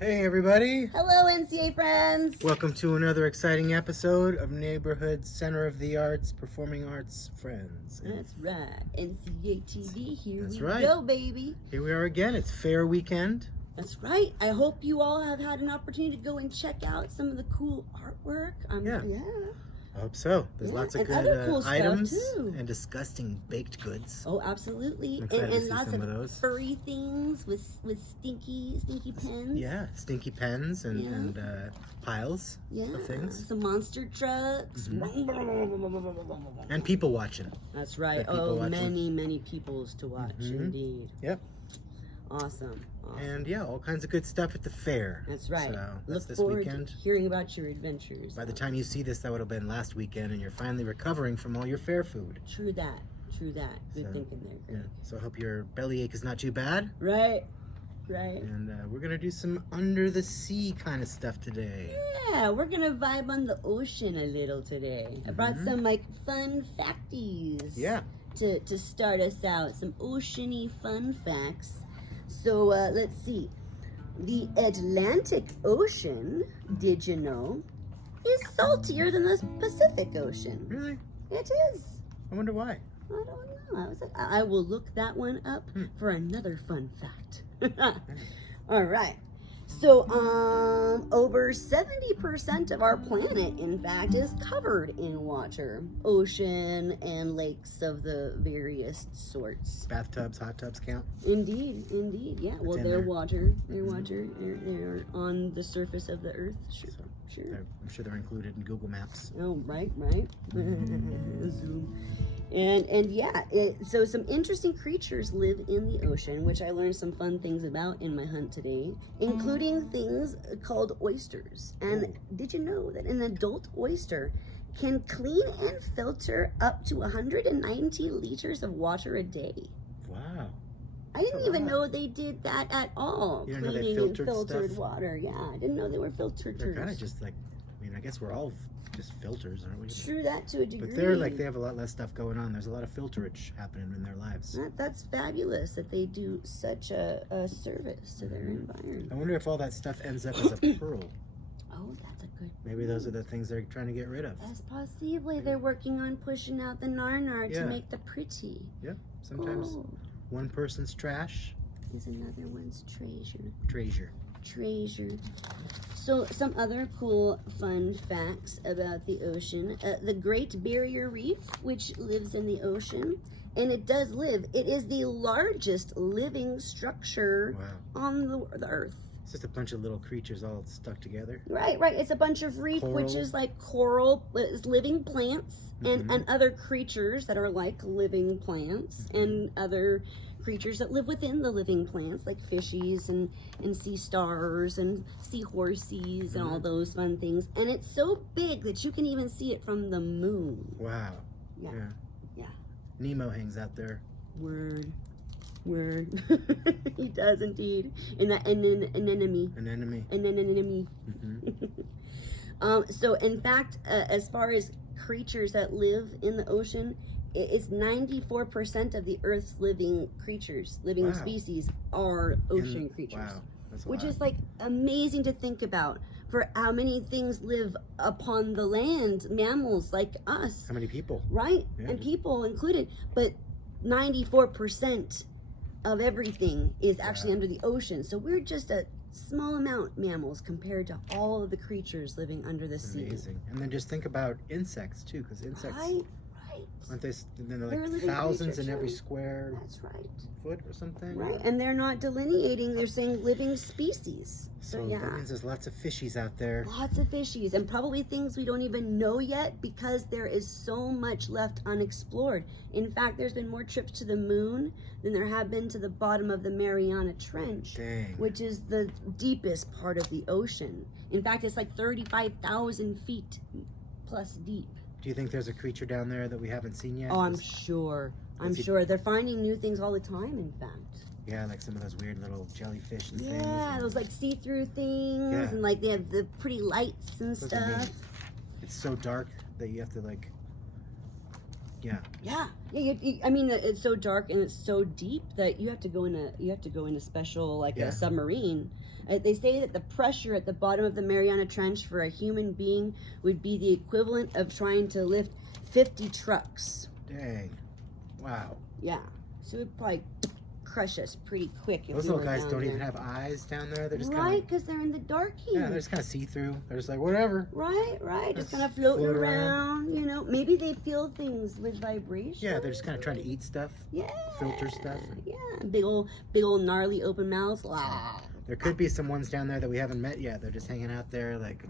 Hey everybody! Hello, NCA friends! Welcome to another exciting episode of Neighborhood Center of the Arts, Performing Arts Friends. That's right, NCA TV, here That's we right. go, baby. Here we are again. It's fair weekend. That's right. I hope you all have had an opportunity to go and check out some of the cool artwork. Yeah. I hope so. There's lots of and good other cool items stuff, too. and disgusting baked goods. Oh, absolutely. I'm excited to see lots some of of those. furry things with stinky pens. Yeah, stinky pens and piles of things. Some monster trucks. And people watching. That's right. People watching. Many peoples to watch, indeed. Yep. Awesome. And yeah, all kinds of good stuff at the fair. That's right. So that's Look this forward weekend. to hearing about your adventures. By the time you see this, that would have been last weekend, and you're finally recovering from all your fair food. True that. Good thinking there, Greg. Yeah. So I hope your bellyache is not too bad. Right. And we're gonna do some under the sea kind of stuff today. Yeah, we're gonna vibe on the ocean a little today. I brought some fun facties. Yeah. To start us out, some oceany fun facts. So let's see. The Atlantic Ocean, did you know, is saltier than the Pacific Ocean. Really? It is. I wonder why. I don't know. I will look that one up for another fun fact. All right. So, over 70% of our planet, in fact, is covered in water. Ocean and lakes of the various sorts. Bathtubs, hot tubs count? Indeed. Yeah. Well, they're there. water. They're water. They're on the surface of the earth. Sure. I'm sure they're included in Google Maps. Oh, right. Zoom. And yeah, so some interesting creatures live in the ocean, which I learned some fun things about in my hunt today, including things called oysters. And did you know that an adult oyster can clean and filter up to 190 liters of water a day? Wow. I didn't even know they did that at all. You didn't know they Cleaning and filtered filtered stuff? water. Yeah, I didn't know they were filtered. They're kind of just like, I guess we're all just filters, aren't we? True that to a degree. But they have a lot less stuff going on. There's a lot of filterage happening in their lives. That's fabulous that they do such a service to their environment. I wonder if all that stuff ends up as a pearl. Oh, that's a good. Maybe those are the things they're trying to get rid of. That's possibly they're working on pushing out the nar Yeah. to make the pretty. Yep. Sometimes one person's trash Is another one's treasure. treasure. So some other cool fun facts about the ocean. The Great Barrier Reef, which lives in the ocean, and it does live. It is the largest living structure on the earth. It's just a bunch of little creatures all stuck together. Right. It's a bunch of reef, which is like is living plants and other creatures that are like living plants and other creatures that live within the living plants, like fishies and sea stars and seahorses and all those fun things. And it's so big that you can even see it from the moon. Wow. Yeah. Nemo hangs out there. Word. He does indeed. An enemy. So in fact, as far as creatures that live in the ocean, it's 94% of the Earth's living species are ocean creatures. Wow. That's a which lot. is like amazing to think about for how many things live upon the land, mammals like us. How many people? Right? Yeah. And people included. But 94% of everything is actually under the ocean. So we're just a small amount mammals compared to all of the creatures living under the sea. Amazing. And then just think about insects too, because insects aren't they? They're They're like living thousands creatures, in every yeah. square That's right. foot or something. Right. And they're not delineating, they're saying living species. So yeah. that means there's lots of fishies out there. Lots of fishies, and probably things we don't even know yet because there is so much left unexplored. In fact, there's been more trips to the moon than there have been to the bottom of the Mariana Trench, which is the deepest part of the ocean. In fact, it's like 35,000 feet plus deep. Do you think there's a creature down there that we haven't seen yet? Oh, I'm sure. They're finding new things all the time, in fact. Yeah, like some of those weird little jellyfish and things. Yeah, those like see-through things, and like they have the pretty lights and stuff. It's so dark that you have to like Yeah. Yeah. I mean, it's so dark and it's so deep that you have to go in a special, like a submarine. They say that the pressure at the bottom of the Mariana Trench for a human being would be the equivalent of trying to lift 50 trucks. Dang. Wow. Yeah. So it would probably crush us pretty quick. If Those we little were guys down don't there. even have eyes down there. They're just right, because they're in the dark here. Yeah, they're just kind of see-through. They're just like, whatever. Right. Just kind of floating around, you know. Maybe they feel things with vibration. Yeah, they're just kind of trying to eat stuff. Yeah. Filter stuff. Yeah. Big old gnarly open mouths. Wow. There could be some ones down there that we haven't met yet. They're just hanging out there, like,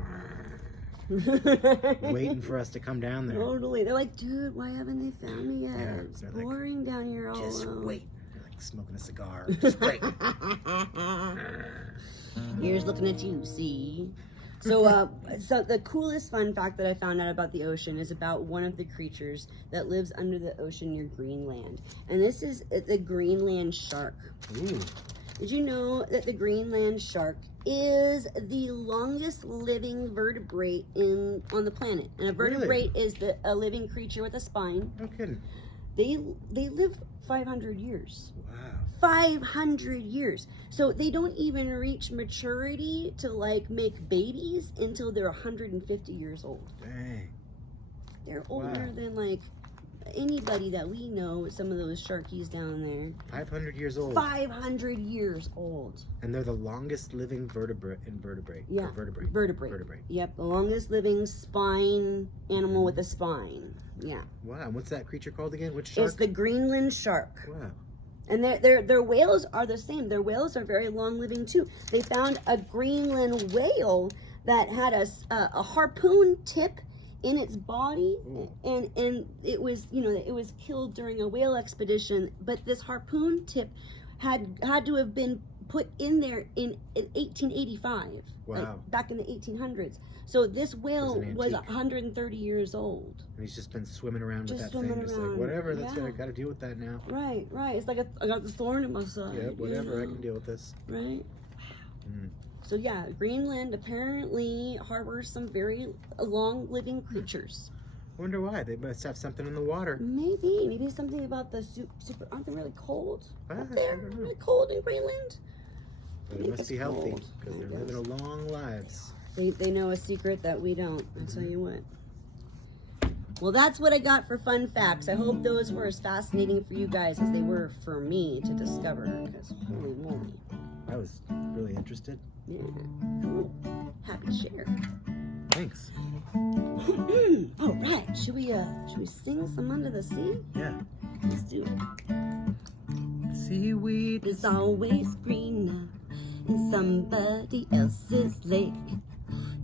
waiting for us to come down there. Totally. They're like, dude, why haven't they found me yet? Yeah, It's they're like, boring down here all Just alone. wait. They're like smoking a cigar. Just wait. Here's looking at you, see? So, so the coolest fun fact that I found out about the ocean is about one of the creatures that lives under the ocean near Greenland. And this is the Greenland shark. Ooh. Did you know that the Greenland shark is the longest living vertebrate on the planet? And a vertebrate is a living creature with a spine. No kidding. They live 500 years. Wow. 500 years. So they don't even reach maturity to like make babies until they're 150 years old. Dang. They're older than like anybody that we know, some of those sharkies down there. 500 years old. 500 years old. And they're the longest living vertebrate. Yeah. Vertebrate. Yep, the longest living spine animal with a spine. Yeah. Wow. And what's that creature called again? Which shark? It's the Greenland shark. Wow. And their whales are the same. Their whales are very long living too. They found a Greenland whale that had a harpoon tip in its body. Ooh. and it was, you know, it was killed during a whale expedition, but this harpoon tip had to have been put in there in 1885. Wow. Like back in the 1800s. So this whale was 130 years old. And he's just been swimming around with Just that thing. swimming Just around. like, whatever, that's Yeah. I got to deal with that now. Right. It's like I got this thorn in my side. Yeah, whatever, I you know? can deal with this. Right. Mm. So yeah, Greenland apparently harbors some very long-living creatures. I wonder why. They must have something in the water. Maybe something about the super. Aren't they really cold Ah, up there? I don't know. Really cold in Greenland. But I they think must it's be healthy cold. because they're I living guess. long lives. They know a secret that we don't. I'll tell you what. Well, that's what I got for fun facts. I hope those were as fascinating for you guys as they were for me to discover. Because holy moly. I was really interested. Yeah. Cool. Happy to share. Thanks. All right. Should we sing some Under the Sea? Yeah. Let's do it. Seaweed. It's always greener in somebody else's lake.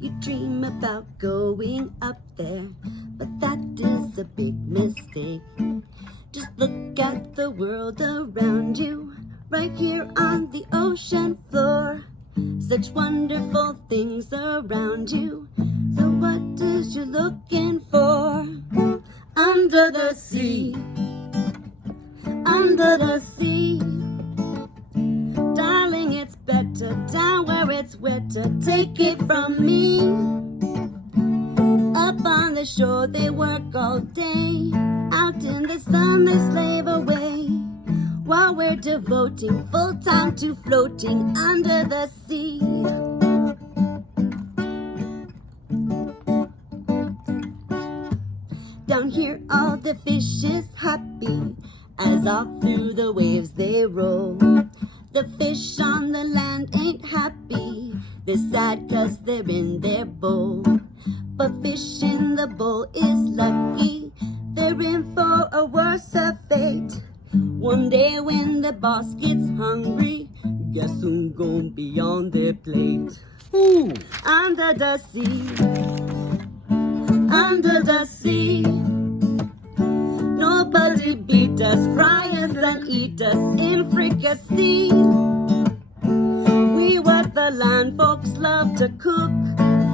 You dream about going up there, but that is a big mistake. Just look at the world around you, right here on the ocean floor. Such wonderful things around you. So what is you looking for? Under the sea, under the sea. Darling, it's better down where it's wetter. Take it from me. Up on the shore they work all day. Out in the sun they slave away, while we're devoting full time to floating under the sea. Down here all the fish is happy, as off through the waves they roll. The fish on the land ain't happy, they're sad 'cause they're in their bowl. But fish in the bowl is lucky, they're in for a worse fate. One day when the boss gets hungry, guess who's gonna be on their plate? Ooh. Under the sea, under the sea. Nobody beat us, fry us and eat us in fricassee. We what the land folks love to cook.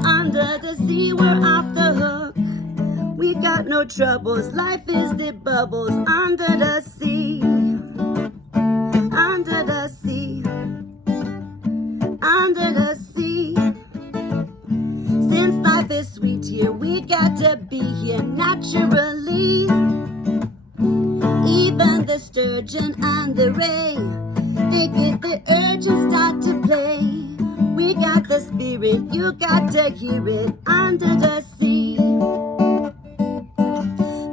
Under the sea we're off the hook. We got no troubles, life is the bubbles. Under the sea, under the sea, under the sea. Since life is sweet here, we got to be here naturally. the spirit, you got to hear it under the sea.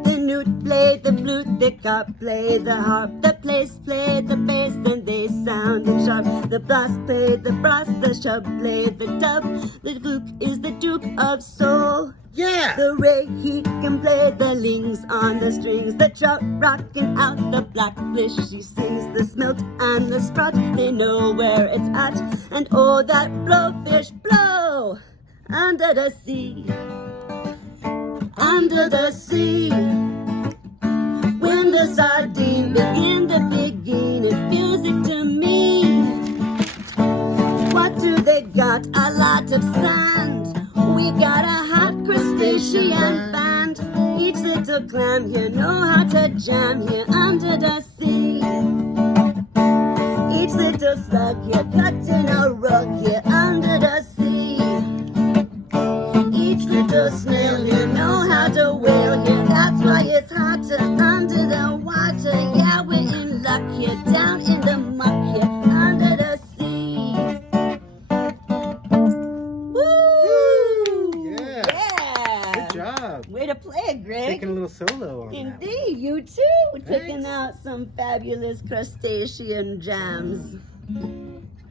The newt played the flute, the carp played the harp, the place played the bass, and they sounded sharp. The brass played the brass, the shub played the dub. The duke is the Duke of Soul. Yeah! The ray, he can play the lings on the strings. The trout rocking out, the blackfish, she sings. The smelt and the sprout, they know where it's at. And oh, that blowfish blow under the sea. Under the sea. When the sardine begin to begin, it's music to me. What do they got? A lot of sand. We got a hot crustacean band. Each little clam here know how to jam here under the sea. Each little slug here cutting a rug here under the sea. Each little snail here know how to whale here. That's why it's hotter under the water. Yeah, we're in luck here, down in the muck here under the sea. Woo! Yeah. Good job. Way to play it, Greg. Taking a little solo on that. Indeed, you too. Picking out some fabulous crustacean jams.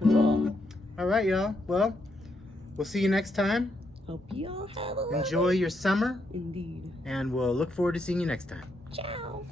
Cool. All right, y'all. Well, we'll see you next time. Hope you all have a Enjoy your summer, Indeed. and we'll look forward to seeing you next time. Ciao.